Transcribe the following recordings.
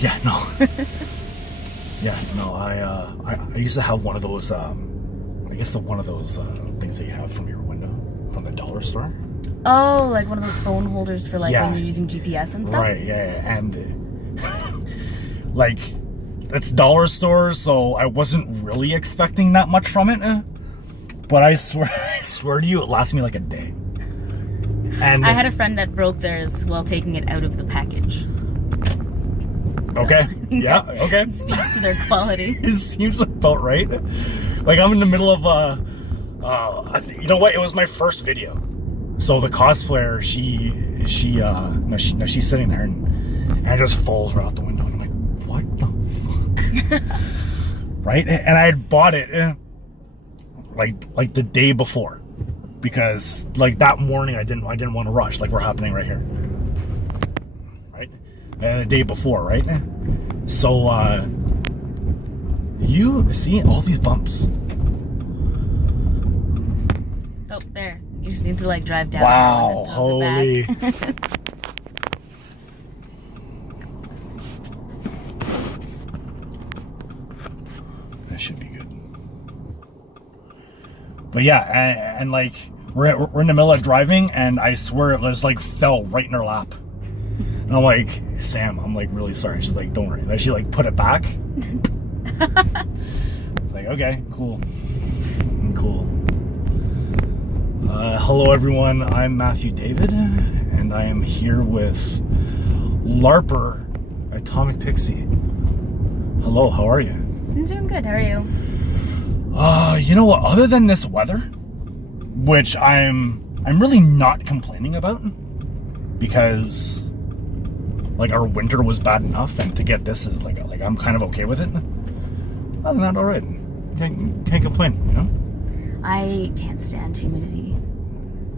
Yeah, no. Yeah, no, I used to have one of those, I guess one of those things that you have from your window, from the dollar store. Oh, like one of those phone holders for like Yeah. when you're using GPS and stuff? Right, yeah, and like, it's dollar store, so I wasn't really expecting that much from it. But I swear to you, it lasted me like a day. And I had a friend that broke theirs while taking it out of the package. Okay. Yeah. Okay. It speaks to their quality. It seems about right. Like I'm in the middle of you know what? It was my first video. So the cosplayer, she's sitting there and it just falls right out the window. And I'm like, what the fuck? Right? And I had bought it like the day before, because like that morning I didn't want to rush like we're happening right here. Right? And the day before, right? So you see all these bumps. Oh, there. You just need to like drive down. Wow, holy. That should be good. But yeah, and like we're in the middle of driving, and I swear it just like fell right in her lap. And I'm like, Sam, I'm like really sorry. She's like, don't worry. And she like put it back. It's like, okay, cool. Cool. Hello everyone, I'm Matthew David, and I am here with Larper, Atomic Pixie. Hello, how are you? I'm doing good, how are you? You know what, other than this weather, which I'm really not complaining about, because like our winter was bad enough, and to get this is like I'm kind of okay with it. Other than that, all right. Can't complain, you know? I can't stand humidity.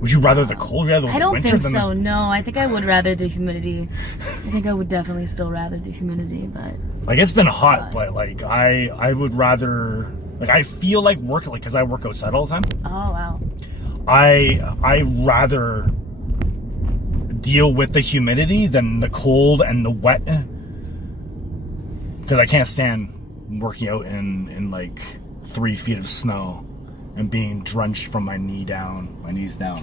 Would you rather the cold, rather the winter? I don't think than so, no. I think I would rather the humidity. I think I would definitely still rather the humidity, but... Like, it's been hot, but like, I would rather... Like, I feel like working, like, because I work outside all the time. Oh, wow. I rather deal with the humidity than the cold and the wet. Because I can't stand working out in like 3 feet of snow and being drenched from my knees down,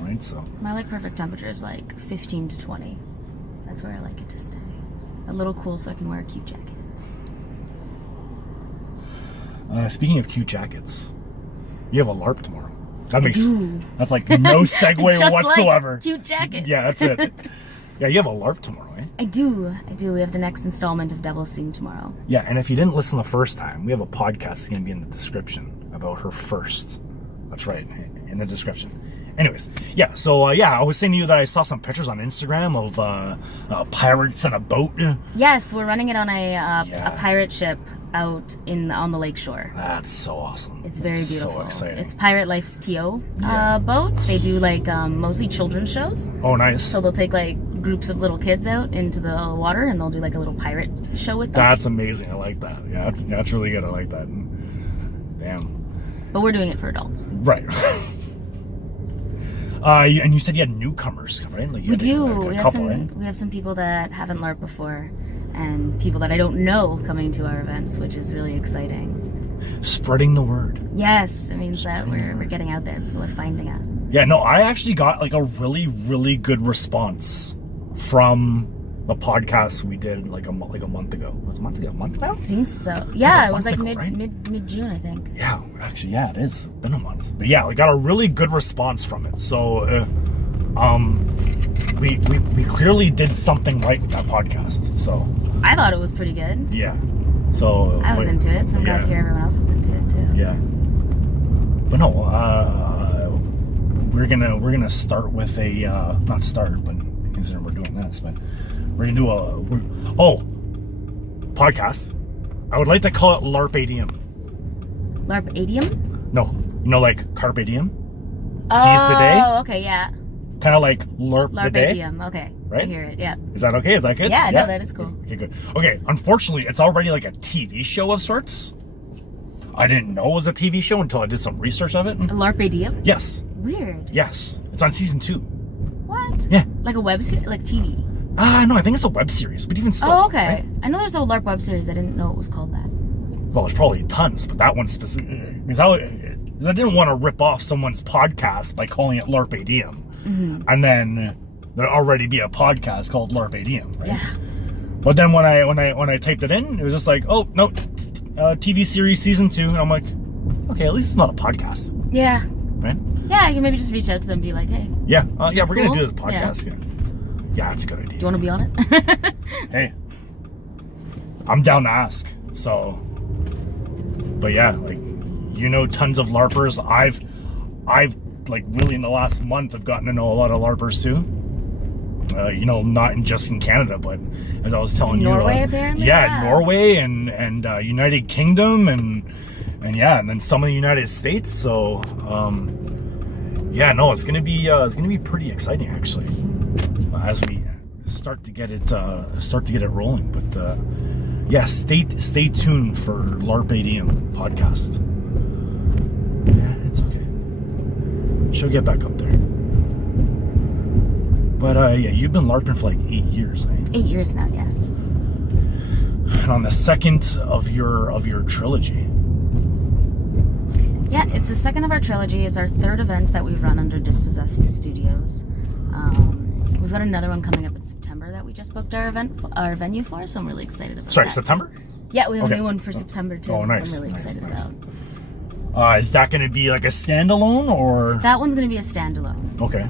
right? So My like perfect temperature is like 15 to 20. That's where I like it to stay. A little cool so I can wear a cute jacket. speaking of cute jackets, you have a Larp tomorrow. That's like no segue Just whatsoever. Like cute jacket. Yeah, that's it. Yeah, you have a Larp tomorrow, eh? I do. We have the next installment of Devil's Scene tomorrow. Yeah, and if you didn't listen the first time, we have a podcast that's going to be in the description about her first. That's right, in the description. Anyways, yeah, so I was saying to you that I saw some pictures on Instagram of pirates on a boat. Yes, we're running it on a pirate ship out on the lakeshore. That's so awesome. It's very beautiful. So exciting. It's Pirate Life's TO boat. They do like mostly children's shows. Oh, nice. So they'll take like groups of little kids out into the water and they'll do like a little pirate show with them. That's amazing. I like that. Yeah, that's really good. I like that. Damn. But we're doing it for adults. Right. And you said you had newcomers, right? Like We do. We have some people that haven't LARPed before, and people that I don't know coming to our events, which is really exciting. Spreading the word. Yes, it means that we're getting out there. People are finding us. Yeah, no, I actually got like a really, really good response from the podcast we did like a month ago. Was it a month ago? A month now? I think so. Yeah, it was like ago, right? mid June, I think. Yeah, actually, yeah, it is. It's been a month. But yeah, we got a really good response from it. So, we clearly did something right with that podcast. So I thought it was pretty good. yeah. So I was into it, so I'm glad to hear everyone else is into it too. Yeah. But no, we're gonna start with a not start, but considering we're doing this, but we're gonna do a podcast. I would like to call it LARP ADM. LARP ADM? No, you know, like Carpe Diem. Seize the day. Oh, okay, yeah. Kind of like LARP the day. ADM, okay. Right? I hear it, yeah. Is that okay? Is that good? Yeah, no, that is cool. Okay, good. Okay, unfortunately, it's already like a TV show of sorts. I didn't know it was a TV show until I did some research of it. LARP ADM? Yes. Weird. Yes. It's on season 2. What? Yeah. Like a web series? Like TV? No, I think it's a web series, but even still. Oh, okay. Right? I know there's a LARP web series. I didn't know it was called that. Well, there's probably tons, but that one specifically. Because I didn't want to rip off someone's podcast by calling it LARP ADM. Mm-hmm. And then there'd already be a podcast called LARP ADM, right? Yeah. But then when I typed it in, it was just like, oh no, TV series season 2, and I'm like, okay, at least it's not a podcast, Yeah. right? Yeah, you can maybe just reach out to them and be like, hey, Yeah, this we're gonna cool? do this podcast. Yeah, that's a good idea. do you want to be on it? Hey, I'm down to ask. So, but yeah, like, tons of LARPers. I've like really in the last month I've gotten to know a lot of LARPers too. Not just in Canada, but as I was telling you, Norway apparently. yeah, Norway and United Kingdom and then some of the United States. So, it's gonna be pretty exciting actually as we start to get it rolling. But stay tuned for LARP ADM podcast. Yeah, it's okay. She'll get back up there. But you've been LARPing for like 8 years, eh? 8 years now, yes. And on the second of your trilogy. Yeah, it's the second of our trilogy. It's our third event that we've run under Dispossessed Studios. We've got another one coming up in September that we just booked our venue for, so I'm really excited about Sorry, that. September? Yeah, we have Okay. a new one for September too. Oh, nice. I'm really Nice, excited nice. about. Is that going to be like a standalone or? That one's going to be a standalone. Okay.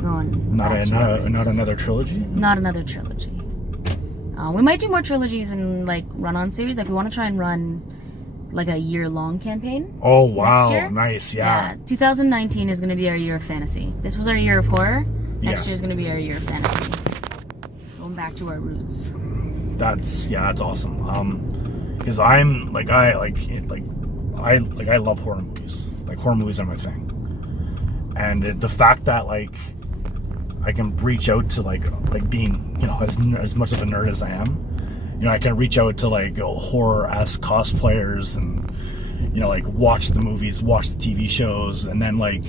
Going Not back to our roots. another trilogy. Not another trilogy. We might do more trilogies and like run-on series. Like we want to try and run like a year-long campaign. Oh wow, next year. Nice, yeah. 2019 is going to be our year of fantasy. This was our year of horror. Next Yeah. year is going to be our year of fantasy. Going back to our roots. That's awesome. Because I'm like I love horror movies. Like horror movies are my thing. And the fact that like I can reach out to like being as much of a nerd as I am, I can reach out to like horror-esque cosplayers and like watch the movies, watch the TV shows, and then like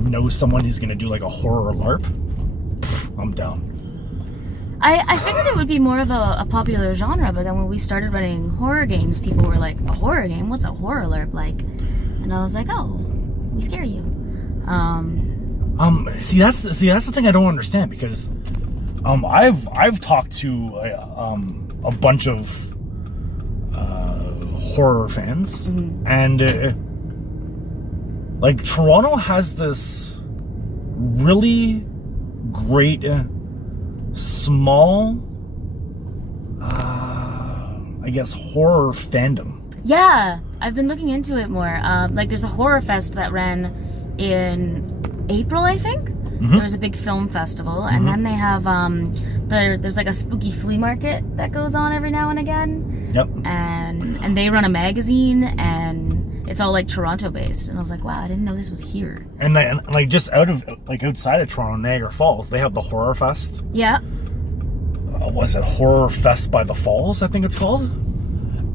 know someone who's gonna do like a horror LARP. I'm down. I figured it would be more of a popular genre, but then when we started running horror games, people were like, a horror game? What's a horror LARP like? And I was like, oh, we scare you. See that's the thing I don't understand, because I've talked to a bunch of horror fans, Mm-hmm. and like Toronto has this really great small I guess horror fandom. Yeah, I've been looking into it more. Like there's a horror fest that ran in April, I think. Mm-hmm. There was a big film festival, and then they have there's like a spooky flea market that goes on every now and again. Yep. And they run a magazine, and it's all like Toronto based. And I was like, wow, I didn't know this was here. And like just outside of Toronto, Niagara Falls, they have the Horror Fest. Yeah. Was it Horror Fest by the Falls, I think it's called?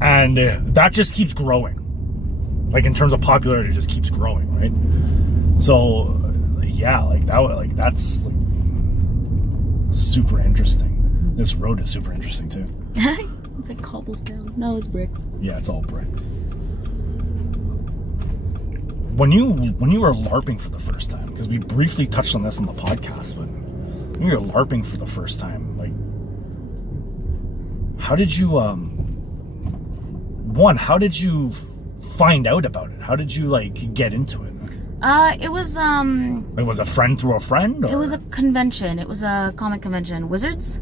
And that just keeps growing. Like in terms of popularity, it just keeps growing, right? So yeah, that's like super interesting. This road is super interesting too. It's like cobblestone. No, it's bricks. Yeah, it's all bricks. When you were LARPing for the first time, because we briefly touched on this in the podcast, but when you were LARPing for the first time, like, how did you how did you find out about it? How did you like get into it? It was Like, was a friend through a friend? Or? it was a convention. It was a comic convention. Wizards,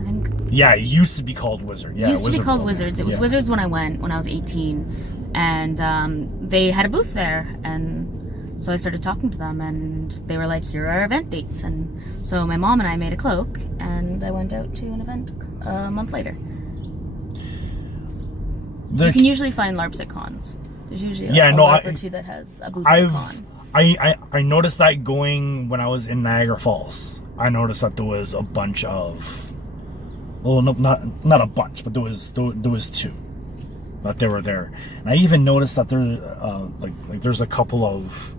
I think. Yeah, it used to be called Wizard. Yeah, It used to be Wizard called World. Wizards. It was Yeah. Wizards when I was 18, and they had a booth there, and so I started talking to them, and they were like, "Here are our event dates," and so my mom and I made a cloak, and I went out to an event a month later. You can usually find LARPs at cons. There's usually a LARP or two that has a booth at a con. I noticed that going when I was in Niagara Falls. I noticed that there was a bunch of, well, no, not a bunch, but there was two that they were there. And I even noticed that there like there's a couple of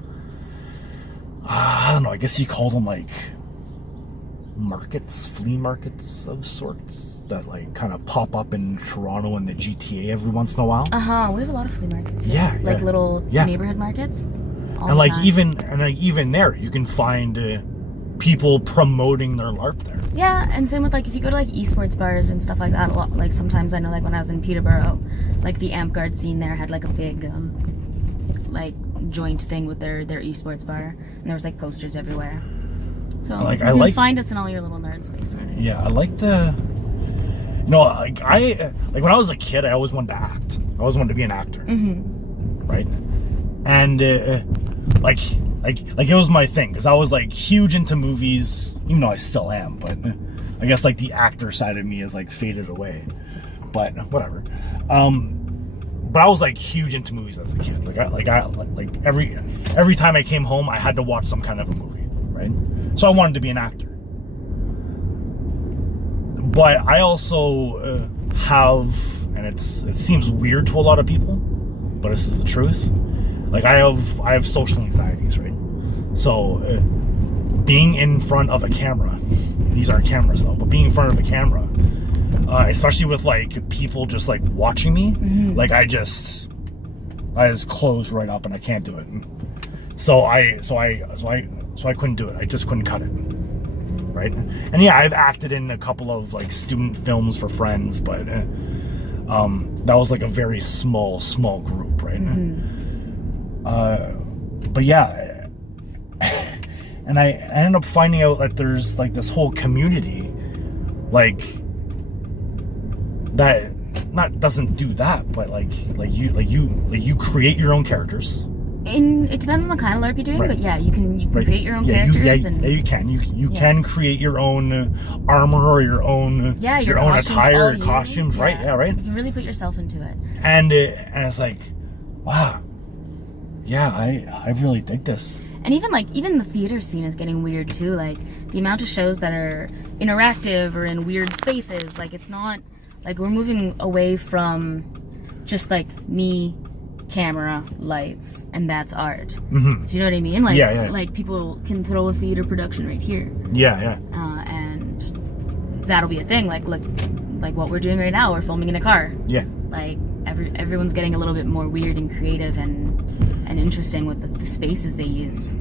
I don't know, I guess you call them like markets, flea markets of sorts that like kind of pop up in Toronto and the GTA every once in a while. We have a lot of flea markets. Yeah, like little yeah. neighborhood markets. And like even there, you can find people promoting their LARP there. Yeah, and same with like if you go to like esports bars and stuff like that. A lot, like sometimes I know like when I was in Peterborough, like the Amp Guard scene there had like a big like joint thing with their esports bar, and there was like posters everywhere. So like, you can find us in all your little nerd spaces. Yeah, I like the. You know, like when I was a kid, I always wanted to act. I always wanted to be an actor. Mm-hmm. Right, and like it was my thing because I was like huge into movies, even though I still am. But I guess like the actor side of me is like faded away. But whatever. But I was like huge into movies as a kid. Like every time I came home, I had to watch some kind of a movie, right? So I wanted to be an actor. But I also have, and it seems weird to a lot of people, but this is the truth. Like I have social anxieties, right? So being in front of a camera, these aren't cameras though, but being in front of a camera, especially with like people just like watching me, mm-hmm. like I just close right up and I can't do it. So I couldn't do it. I just couldn't cut it. Right? And yeah, I've acted in a couple of like student films for friends, but that was like a very small group, right? Mm-hmm. But yeah, and I ended up finding out that there's like this whole community, like that not doesn't do that, but like you create your own characters. And it depends on the kind of LARP you're doing, right. but yeah, you can right. create your own characters. You can create your own armor or your own your own attire, costumes, right? Yeah, right. You can really put yourself into it. And it's like, wow, yeah, I really dig this. And even the theater scene is getting weird too. Like the amount of shows that are interactive or in weird spaces. Like it's not like we're moving away from just like me, camera, lights, and that's art. Mm-hmm. Do you know what I mean? Like, yeah. Like people can throw a theater production right here. Yeah. And that'll be a thing. Like what we're doing right now. We're filming in a car. Yeah. Like everyone's getting a little bit more weird and creative and interesting with the spaces they use.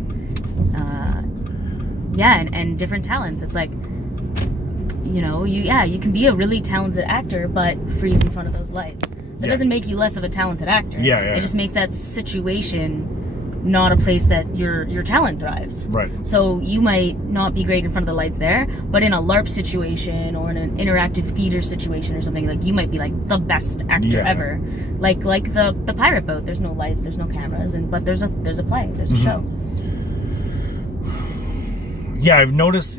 And different talents. It's like, you know, you can be a really talented actor, but freeze in front of those lights. That doesn't make you less of a talented actor. Yeah. It just makes that situation not a place that your talent thrives. Right. So you might not be great in front of the lights there, but in a LARP situation or in an interactive theater situation or something, like you might be like the best actor ever. Like the pirate boat. There's no lights, there's no cameras, but there's a play, there's a show. Yeah, I've noticed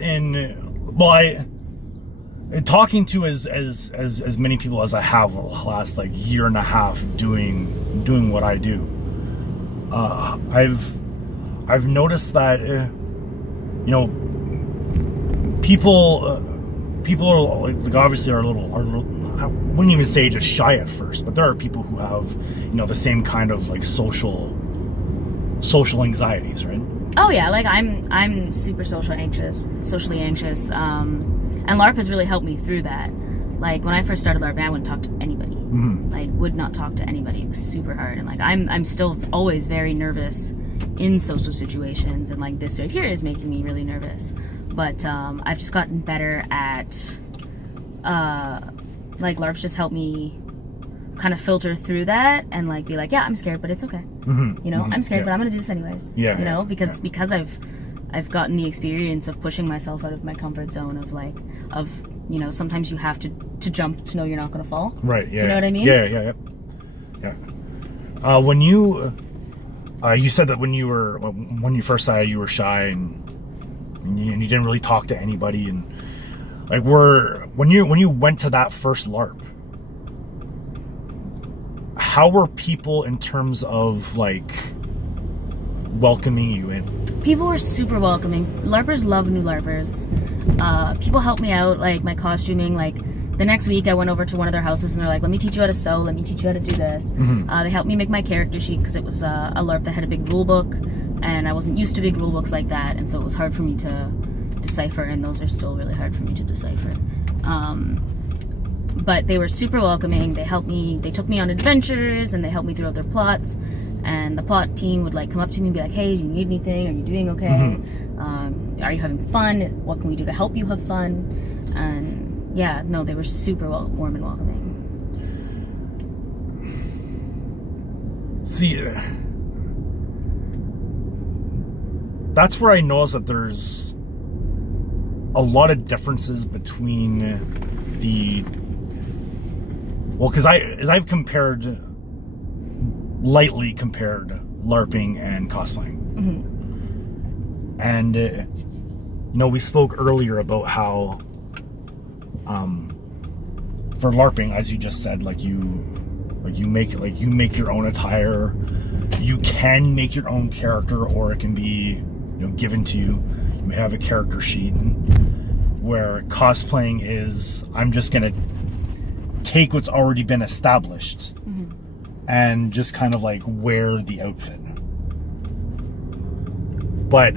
talking to as many people as I have the last like year and a half doing what I do, I've noticed that you know people are like obviously are a little I wouldn't even say just shy at first, but there are people who have the same kind of like social anxieties, right? Oh yeah, like I'm super socially anxious, and LARP has really helped me through that. Like when I first started LARP, I wouldn't talk to anybody. Mm-hmm. Like would not talk to anybody. It was super hard, and like I'm still always very nervous in social situations, and like this right here is making me really nervous. But I've just gotten better at like LARP's just helped me kind of filter through that and like be like, yeah, I'm scared, but it's okay. Mm-hmm. You know, I'm scared, but I'm gonna do this anyways. Yeah. You know, because I've gotten the experience of pushing myself out of my comfort zone of sometimes you have to jump to know you're not gonna fall. Right. Yeah. Do you know what I mean? Yeah. When you said that when you first started you were shy and you didn't really talk to anybody, and like when you went to that first LARP, how were people in terms of like welcoming you in? People were super welcoming. LARPers love new LARPers. People helped me out, like my costuming. Like the next week I went over to one of their houses and they're like, let me teach you how to sew, let me teach you how to do this. Mm-hmm. They helped me make my character sheet because it was a LARP that had a big rule book, and I wasn't used to big rule books like that, and so it was hard for me to decipher, and those are still really hard for me to decipher. But they were super welcoming. They helped me. They took me on adventures, and they helped me throughout their plots. And the plot team would like come up to me and be like, "Hey, do you need anything? Are you doing okay? Are you having fun? What can we do to help you have fun?" And yeah, no, they were super warm and welcoming. See, that's where I notice that there's a lot of differences between because I've lightly compared LARPing and cosplaying. And we spoke earlier about how for LARPing, as you just said, you make your own attire. You can make your own character, or it can be given to you. You may have a character sheet. Where cosplaying is, I'm just gonna take what's already been established and just kind of like wear the outfit. But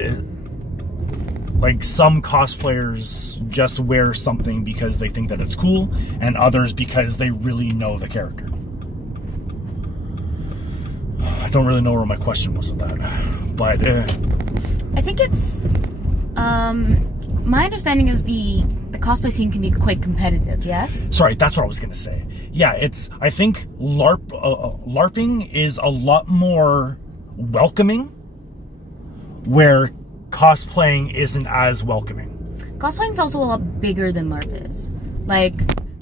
like some cosplayers just wear something because they think that it's cool, and others because they really know the character. I don't really know where my question was with that, but I think it's my understanding is the cosplay scene can be quite competitive. Yes. Sorry, that's what I was gonna say. Yeah, I think LARPing is a lot more welcoming, where cosplaying isn't as welcoming. Cosplaying is also a lot bigger than LARP is. Like,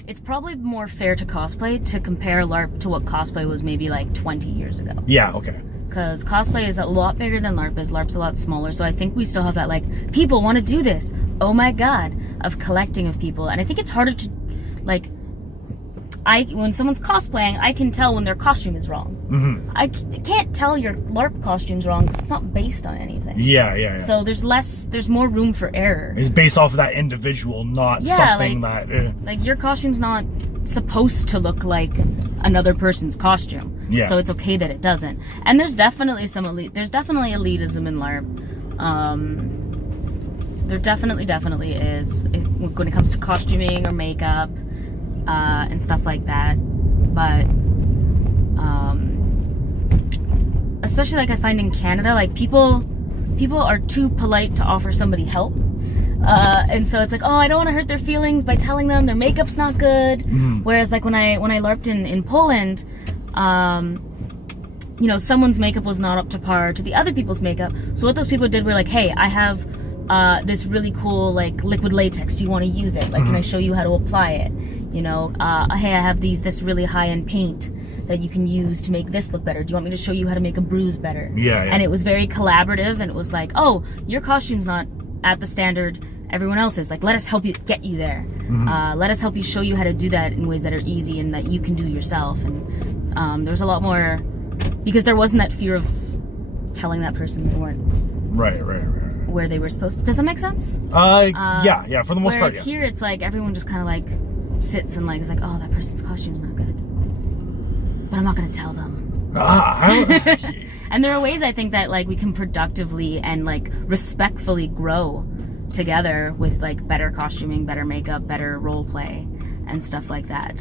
it's probably more fair to cosplay to compare LARP to what cosplay was maybe like 20 years ago. Yeah, okay. Because cosplay is a lot bigger than LARP is. LARP's a lot smaller, so I think we still have that, like, people want to do this, oh my god, of collecting of people. And I think it's harder to, like, when someone's cosplaying, I can tell when their costume is wrong. I can't tell your LARP costume's wrong because it's not based on anything. Yeah. So there's more room for error. It's based off of that individual, not something like your costume's not supposed to look like another person's costume. Yeah. So it's okay that it doesn't. And there's definitely elitism in LARP. There definitely is when it comes to costuming or makeup and stuff like that. But especially like I find in Canada, like people are too polite to offer somebody help. And so it's like, oh, I don't want to hurt their feelings by telling them their makeup's not good. Whereas like when I LARPed in Poland, someone's makeup was not up to par to the other people's makeup. So what those people did were like, hey, I have this really cool like liquid latex. Do you want to use it? Like, can I show you how to apply it? Hey, I have this really high-end paint that you can use to make this look better. Do you want me to show you how to make a bruise better? Yeah. And it was very collaborative, and it was like, oh, your costume's not at the standard everyone else is. Like, let us help you get you there. Let us help you show you how to do that in ways that are easy and that you can do yourself. And there's a lot more, because there wasn't that fear of telling that person they weren't where they were supposed to. Does that make sense? Yeah, for the most part, yeah. Whereas here, it's like everyone just kind of like sits and like is like, oh, that person's costume's not good, but I'm not gonna tell them. And there are ways I think that like we can productively and like respectfully grow together with like better costuming, better makeup, better role play, and stuff like that.